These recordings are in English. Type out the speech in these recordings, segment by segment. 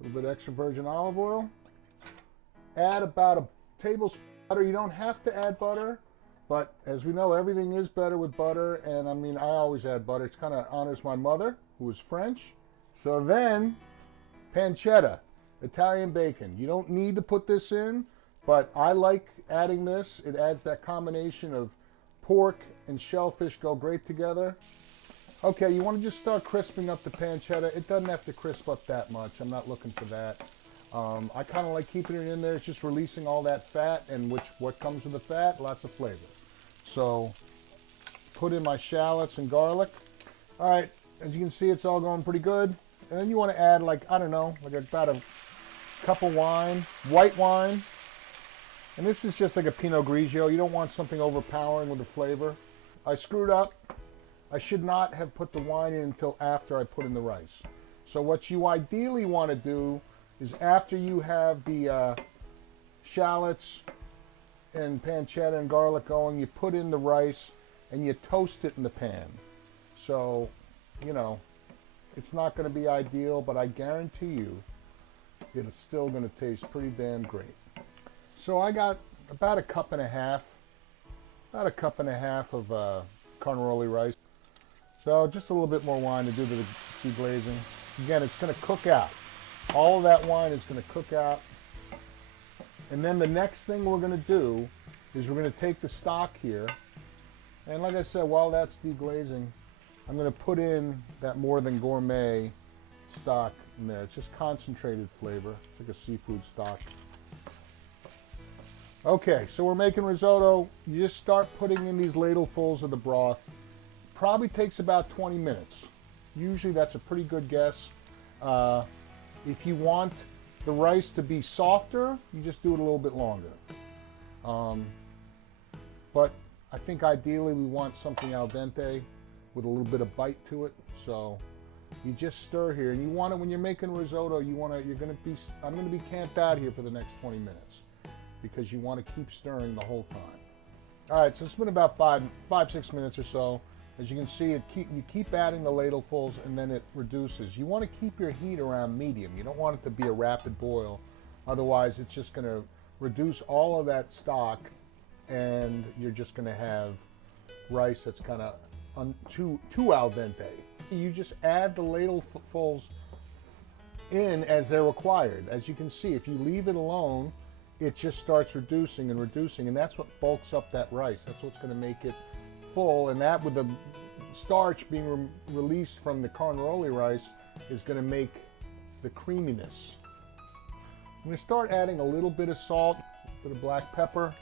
A little bit extra virgin olive oil. Add about a tablespoon of butter. You don't have to add butter, but as we know, everything is better with butter, and I mean, I always add butter. It kind of honors my mother, who was French. So then, pancetta, Italian bacon. You don't need to put this in, but I like adding this. It adds that combination of pork and shellfish go great together. Okay, you want to just start crisping up the pancetta. It doesn't have to crisp up that much. I'm not looking for that. I kind of like keeping it in there. It's just releasing all that fat, and what comes with the fat? Lots of flavor. So, put in my shallots and garlic. All right, as you can see, it's all going pretty good. And then you want to add, like, I don't know, like about a cup of wine, white wine. And this is just like a Pinot Grigio. You don't want something overpowering with the flavor. I screwed up. I should not have put the wine in until after I put in the rice. So what you ideally want to do is after you have the shallots and pancetta and garlic going, you put in the rice and you toast it in the pan. So, you know, it's not going to be ideal, but I guarantee you it's still going to taste pretty damn great. So I got about a cup and a half of Carnaroli rice. So just a little bit more wine to do the deglazing. Again, it's going to cook out. All of that wine is going to cook out. And then the next thing we're going to do is we're going to take the stock here. And like I said, while that's deglazing, I'm going to put in that More Than Gourmet stock in there. It's just concentrated flavor. It's like a seafood stock. Okay, so we're making risotto. You just start putting in these ladlefuls of the broth. Probably takes about 20 minutes. Usually that's a pretty good guess. If you want the rice to be softer, you just do it a little bit longer. But I think ideally we want something al dente with a little bit of bite to it. So you just stir here, and you want it when you're making risotto. I'm going to be camped out here for the next 20 minutes because you want to keep stirring the whole time. All right, so it's been about 5-6 minutes or so. As you can see, you keep adding the ladlefuls and then it reduces. You want to keep your heat around medium. You don't want it to be a rapid boil. Otherwise, it's just going to reduce all of that stock and you're just going to have rice that's kind of too al dente. You just add the ladlefuls in as they're required. As you can see, if you leave it alone, it just starts reducing, and that's what bulks up that rice. That's what's going to make it full, and that with the starch being released from the Carnaroli rice is going to make the creaminess. I'm going to start adding a little bit of salt, a bit of black pepper.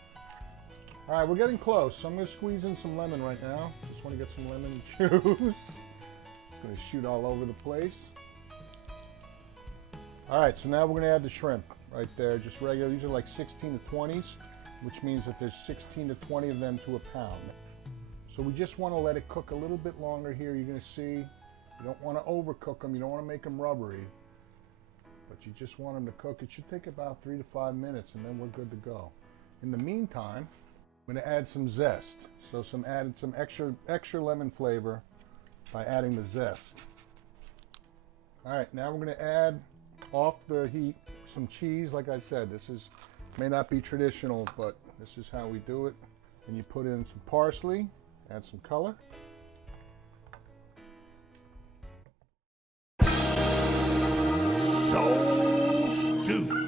All right, we're getting close, so I'm going to squeeze in some lemon right now. Just want to get some lemon juice. It's going to shoot all over the place. All right, so now we're going to add the shrimp right there, just regular. These are like 16 to 20s, which means that there's 16 to 20 of them to a pound. So we just want to let it cook a little bit longer here. You're going to see, you don't want to overcook them. You don't want to make them rubbery, but you just want them to cook. It should take about 3 to 5 minutes, and then we're good to go. In the meantime, I'm going to add some zest. So added some extra lemon flavor by adding the zest. All right, now we're going to add off the heat some cheese. Like I said, this may not be traditional, but this is how we do it. And you put in some parsley. Add some color. So stew.